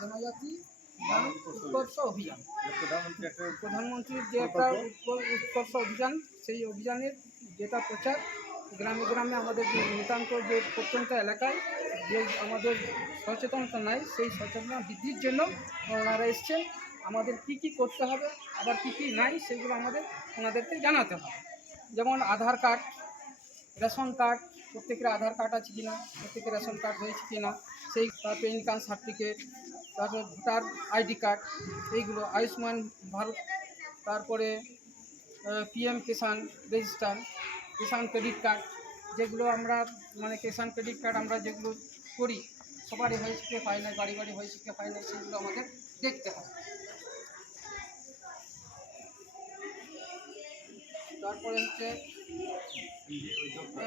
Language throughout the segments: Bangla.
জনজাতি ধান উৎকর্ষ অভিযান। প্রধানমন্ত্রীর যে একটা উৎকর্ষ অভিযান, সেই অভিযানের যেটা প্রচার গ্রামে গ্রামে আমাদের যে নিতান্ত যে প্রত্যন্ত এলাকায় যে আমাদের সচেতনতা নাই, সেই সচেতনতা বৃদ্ধির জন্য ওনারা এসছেন। আমাদের কি কি করতে হবে, আবার কি কি নাই, সেগুলো ওনাদেরকে জানাতে হবে। যেমন আধার কার্ড, রেশন কার্ড, প্রত্যেকের আধার কার্ড আছে কিনা, প্রত্যেকের রেশন কার্ড হয়েছে কিনা, সেই তারপরে ইনকাম সার্টিফিকেট, তারপরে ভোটার আইডি কার্ড, এইগুলো আয়ুষ্মান ভারত, তারপরে পিএম কিষাণ রেজিস্টার, কিষাণ ক্রেডিট কার্ড, যেগুলো আমরা কিষাণ ক্রেডিট কার্ড আমরা যেগুলো করি সবারই হয়েছে কে পায় না, বাড়ি বাড়ি হয়েছে কে পায় না, সেগুলো আমাদের দেখতে হবে। তারপরে হচ্ছে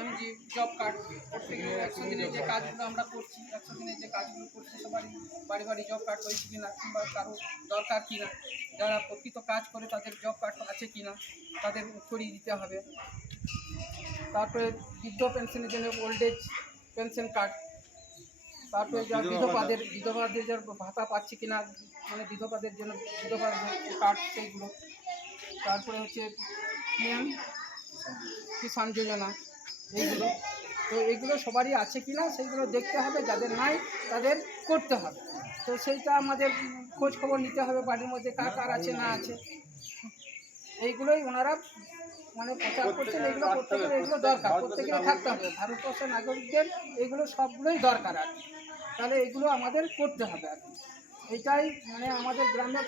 এমজি জব কার্ড, প্রত্যেকে 100 দিনের যে কাজগুলো আমরা করছি, 100 দিনের যে কাজগুলো করছি সবারই বাড়ি বাড়ি জব কার্ড হয়েছে কিনা, কিংবা কারো দরকার কিনা, যারা প্রকৃত কাজ করে তাদের জব কার্ড আছে কিনা তাদের করিয়ে দিতে হবে। তারপরে বৃদ্ধ পেনশনের জন্য ওল্ড এজ পেনশন কার্ড, তারপরে যা বিধবাদের যার ভাতা পাচ্ছে কিনা, বিধবাদের জন্য বিধবা কার্ড সেইগুলো। তারপরে হচ্ছে পিএম কিষাণ যোজনা, এইগুলো। তো এইগুলো সবারই আছে কিনা সেইগুলো দেখতে হবে, যাদের নাই তাদের করতে হবে। তো সেইটা আমাদের খোঁজ খবর নিতে হবে, বাড়ির মধ্যে কার কার আছে না আছে। এইগুলোই ওনারা প্রচার করছেন। এগুলো প্রত্যেকের এগুলো দরকার, প্রত্যেকেরই থাকতে হবে। ভারতবর্ষের নাগরিকদের এইগুলো সবগুলোই দরকার আর কি। তাহলে এগুলো আমাদের করতে হবে আর কি। এইটাই আমাদের গ্রামের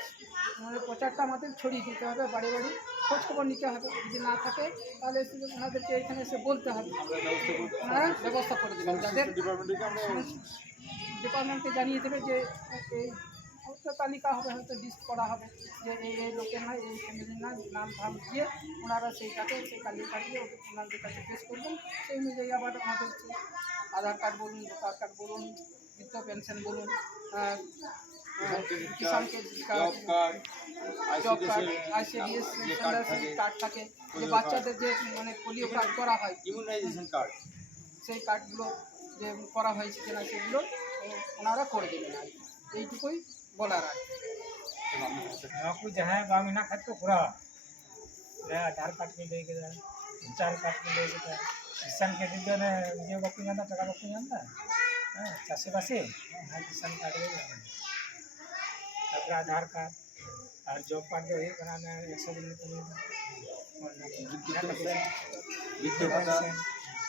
প্রচারটা আমাদের ছড়িয়ে দিতে হবে, বাড়ি বাড়ি খোঁজ খবর নিতে হবে। যদি না থাকে তাহলে ওনাদেরকে এখানে এসে বলতে হবে, ওনারা ব্যবস্থা করে দেবেন। যাদের ডিপার্টমেন্টকে জানিয়ে দেবে যে এই তালিকা হবে, হয়তো লিস্ট করা হবে যে এই লোকের নয়, এই ফ্যামিলির নয়, নাম ধাম দিয়ে ওনারা সেই তালিকা দিয়ে ওনাদের কাছে পেশ করবেন। সেই অনুযায়ী আবার আমাদের আধার কার্ড বলুন, ভোটার কার্ড বলুন, বৃদ্ধ পেনশন বলুন, Kisan credit card, job card, ICDS card থাকে, যে বাচ্চাদের যে পোলিও কার্ড করা হয়, ইমিউনাইজেশন কার্ড, সেই কার্ডগুলো যে করা হয়েছে কিনা সেগুলো ওনারা করে দেবেন আর কি। এইটুকুই বলার আর কি। आपको जहाँ गाँव ना खाते पूरा आधार कार्ड के लेके भोटार कार्ड के लेके किसान क्रेडिट ने ये बाकी जाता टाका बाकी जाता हाँ चाषे बासे हाँ किसान कार्ड तापर आधार कार्ड और जॉब कार्ड जो है बनाना 100 दिन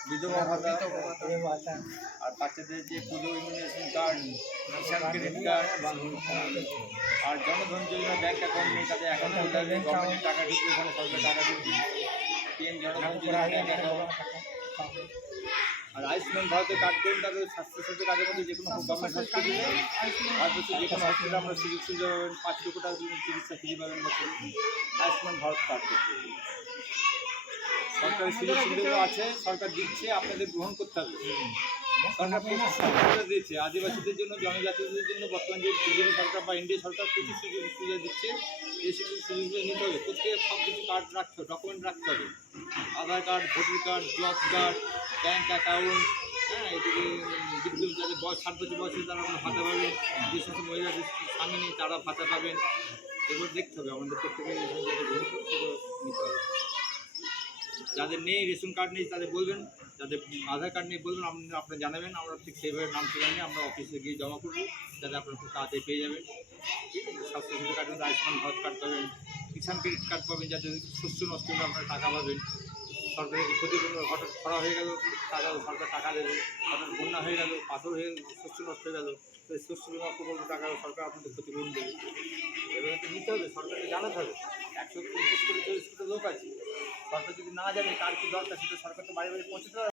বিধবা ভাতা আর বাচ্চাদের যে পুজো ইমিউনাইজেশন কার্ড, কিষাণ ক্রেডিট কার্ড আর জনধন যোজনা ব্যাংক অ্যাকাউন্ট নেই তাদের অ্যাকাউন্ট খুলতে হবে, গভর্নমেন্টের টাকা ঢুকবে, ওখানে সরকার টাকা ঢুকবে, পিএম জনধন যোজনা ব্যাংক অ্যাকাউন্ট। আর আয়ুষ্মান ভারতের কার্ড করুন, তাদের স্বাস্থ্যসাথী কাজের মধ্যে যে কোনো গভর্নমেন্ট হসপিটালে ভারতবর্ষে যে কোনো হসপিটালে আমরা সুযোগ সুবিধা পাবেন, 5 লক্ষ টাকা চিকিৎসা ফ্রি পাবেন বছরে আয়ুষ্মান ভারত কার্ড করতে। সরকারি সুযোগ সুবিধা আছে, সরকার দিচ্ছে, আপনাদের গ্রহণ করতে হবে। সরকার সুবিধা দিচ্ছে আদিবাসীদের জন্য, জনজাতিদের জন্য। বর্তমান যে বিজেপি সরকার বা এনডিএ সরকার প্রচুর সুযোগ সুবিধা দিচ্ছে, এই সুযোগগুলো নিতে হবে। প্রত্যেকে সব কিছু কার্ড রাখতে হবে, ডকুমেন্ট রাখতে হবে, Aadhaar card, voter card, job card, bank account. হ্যাঁ, এদিকে বিদ্যুৎ যাদের 60 বছর বয়সে তারা ভাতা পাবেন, যে সমস্ত মহিলাদের স্বামী নেই তারা ভাতা পাবেন। এগুলো দেখতে হবে আমাদের, প্রত্যেকে সেগুলো নিতে হবে। যাদের নেই, রেশন কার্ড নেই তাদের বলবেন, যাদের আধার কার্ড নেই বলবেন, আপনারা জানাবেন, আমরা ঠিক সেইভাবে নাম ঠিকানা নিয়ে আমরা অফিসে গিয়ে জমা করবো, যাতে আপনারা খুব তাড়াতাড়ি পেয়ে যাবেন। ঠিক আছে, স্বাস্থ্যসাথী কার্ড মধ্যে আয়ুষ্মান ভারত কার্ড পাবেন, কিষাণ ক্রেডিট কার্ড পাবেন, যাতে শস্য নষ্ট হলে আপনারা টাকা পাবেন। সরকারের ক্ষতিপূরণ, হঠাৎ খরা হয়ে গেল টাকা, সরকার টাকা দেবে। হঠাৎ বন্যা হয়ে গেল, পাথর হয়ে শস্য নষ্ট হয়ে গেল, তো এই শস্য বিমা প্রকল্প টাকা সরকার আপনাদের ক্ষতিপূরণ দেবে। এভাবে তো নিতে হবে, সরকারকে জানাতে হবে। 135 কোটি 40 কোটি লোক আছে, সরকার যদি না জানে কার কী দরকার, সেটা সরকার তো বাড়ি বাড়ি পৌঁছতে হবে।